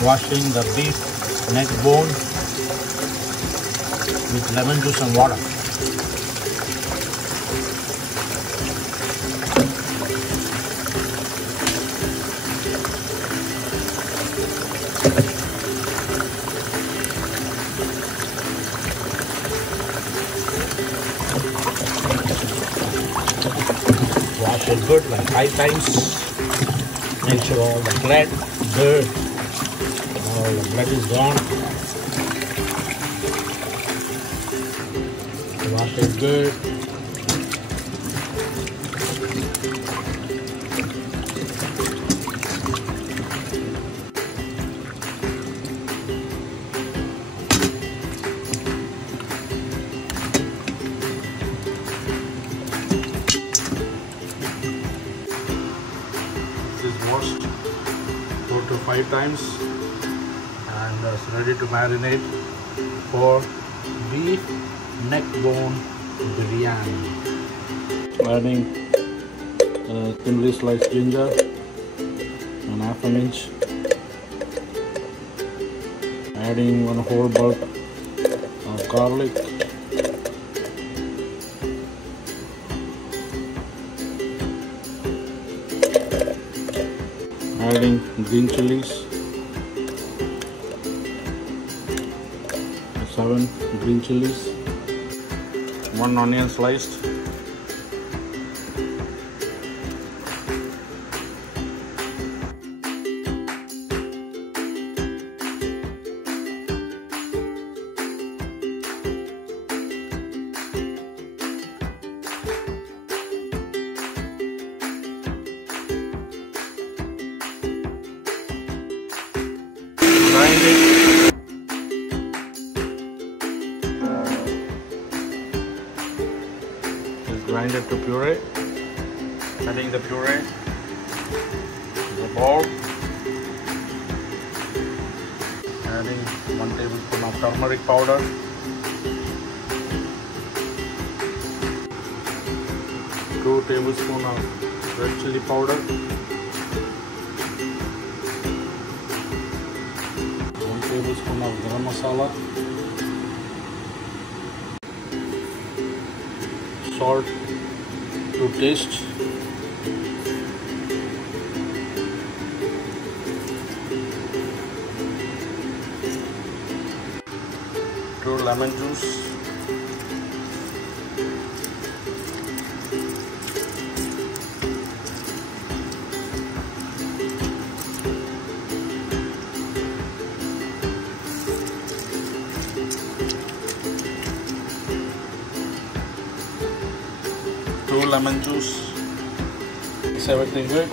Washing the beef neck bone with lemon juice and water. Wash it good, like 5 times. Make sure all the blood, dirt, all the blood is gone. Wash it good. This is washed 4 to 5 times and it's ready to marinate for beef neck bone biryani. Adding thinly sliced ginger, 1/2 inch. Adding 1 whole bulb of garlic. Adding green chilies, 7 green chilies, 1 onion sliced, grind it. Just grind it to puree. Adding the puree to the bowl. Adding 1 tablespoon of turmeric powder. Two tablespoons of red chili powder. 1 tablespoon of garam masala. Salt to taste. Two lemon juice. Two lemon juice. Mix everything good.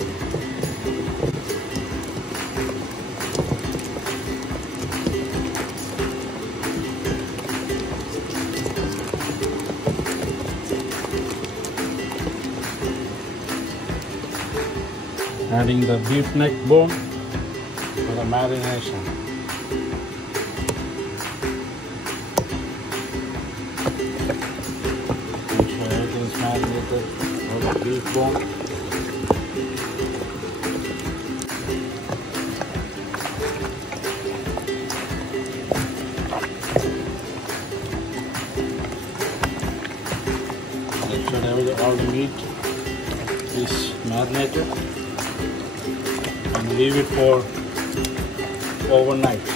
Adding the beef neck bone for the marination. Make sure everything is marinated for the beef bone. Make sure all the meat is marinated. And leave it for overnight.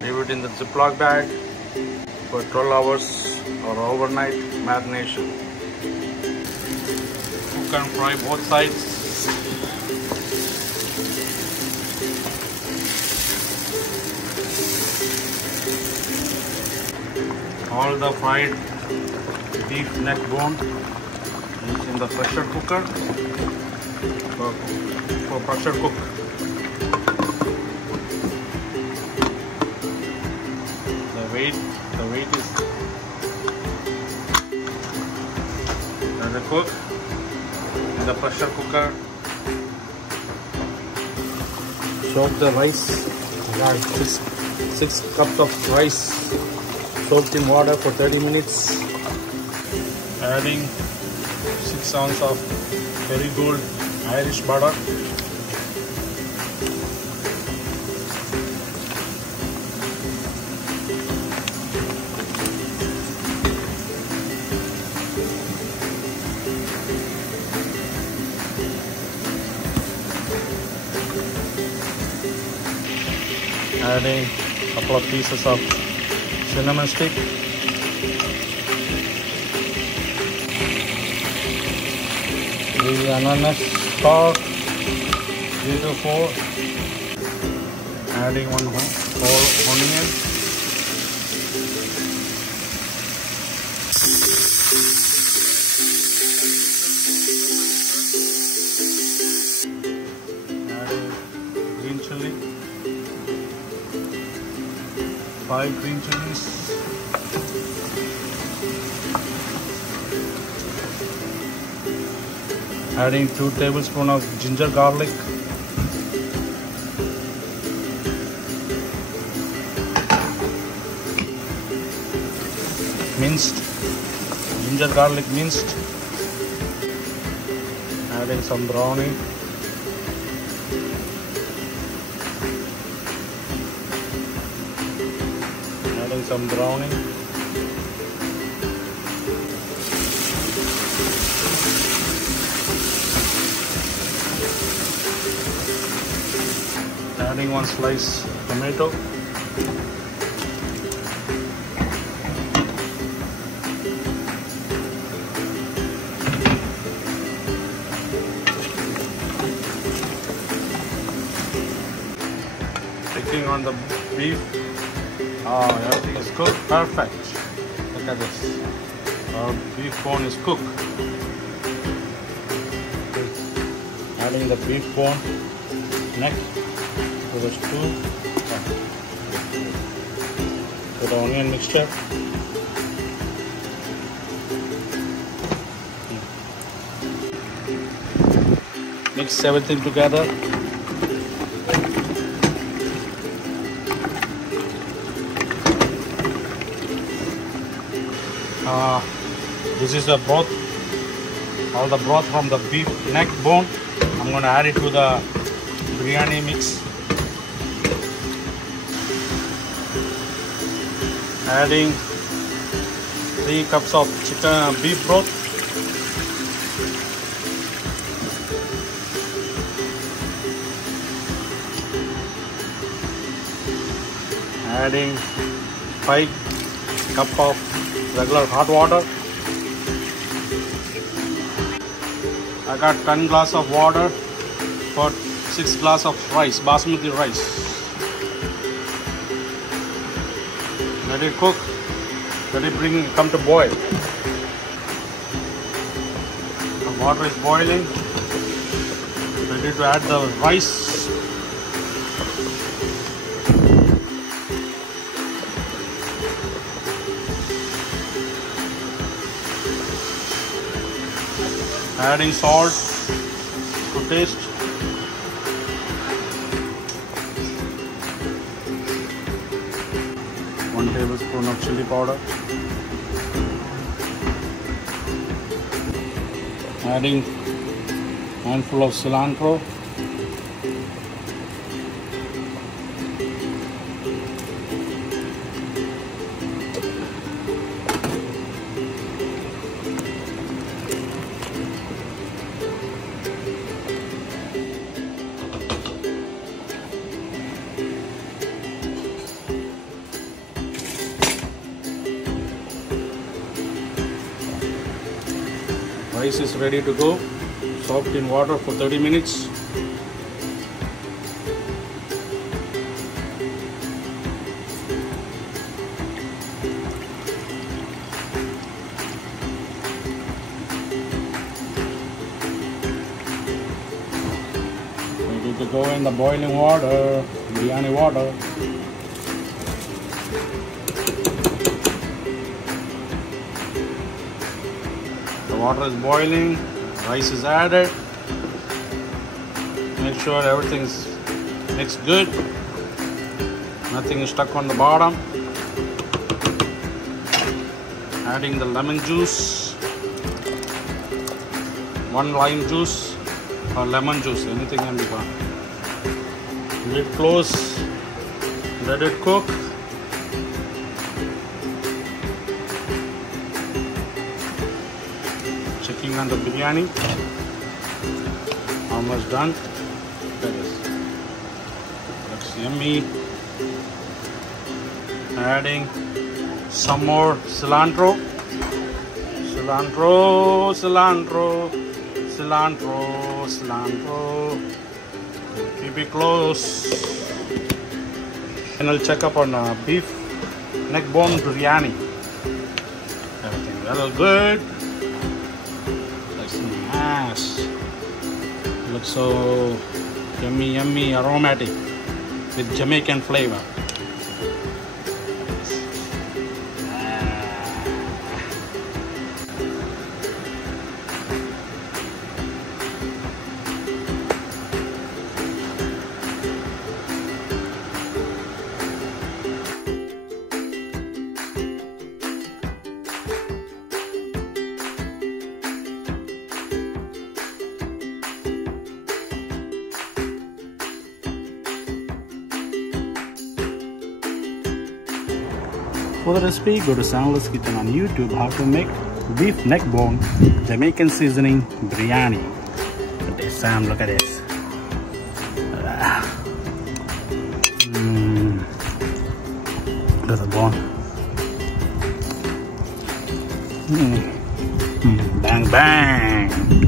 Leave it in the Ziploc bag for 12 hours or overnight marination. Cook and fry both sides. All the fried beef neck bone is in the pressure cooker for pressure cook. The weight is cook in the pressure cooker. Soak the rice. We got 6 cups of rice soaked in water for 30 minutes. Adding 6 ounces of Perigold Irish butter. Adding a couple of pieces of cinnamon stick. The ananas stalk, 3 to 4. Adding one whole onion. Adding green chili. 5 green chilies. Adding 2 tablespoons of ginger garlic. Minced. Ginger garlic minced. Adding some browning. Adding some browning. Adding 1 slice tomato. Checking on the beef. Everything is cooked. Perfect. Look at this. Our beef bone is cooked. Adding the beef bone neck to the stew. To the onion mixture. Mix everything together. This is the broth, all the broth from the beef neck bone. I'm going to add it to the biryani mix. Adding 3 cups of beef broth. Adding 5 cups of regular hot water. I got 10 glass of water for 6 glass of rice, basmati rice. Let it cook. Let it come to boil. The water is boiling. Ready to add the rice. Adding salt to taste. One tablespoon of chili powder. Adding handful of cilantro. Rice is ready to go. Soaked in water for 30 minutes. Ready to go in the boiling water, biryani water. Water is boiling, rice is added. Make sure everything's mixed good. Nothing is stuck on the bottom. Adding the lemon juice. 1 lime juice or lemon juice, anything can be done. Lid close, let it cook. Checking on the biryani, almost done. There it is. Looks yummy. Adding some more cilantro. Cilantro, cilantro, cilantro, cilantro. Keep it close. Final checkup on beef neck bone biryani. Everything well good. Looks nice. Looks so yummy, yummy, aromatic with Jamaican flavor. For the recipe, go to Sanla's Kitchen on YouTube how to make beef neck bone Jamaican seasoning biryani. Look at this, Sam, look at this. Look at the bone. Bang, bang.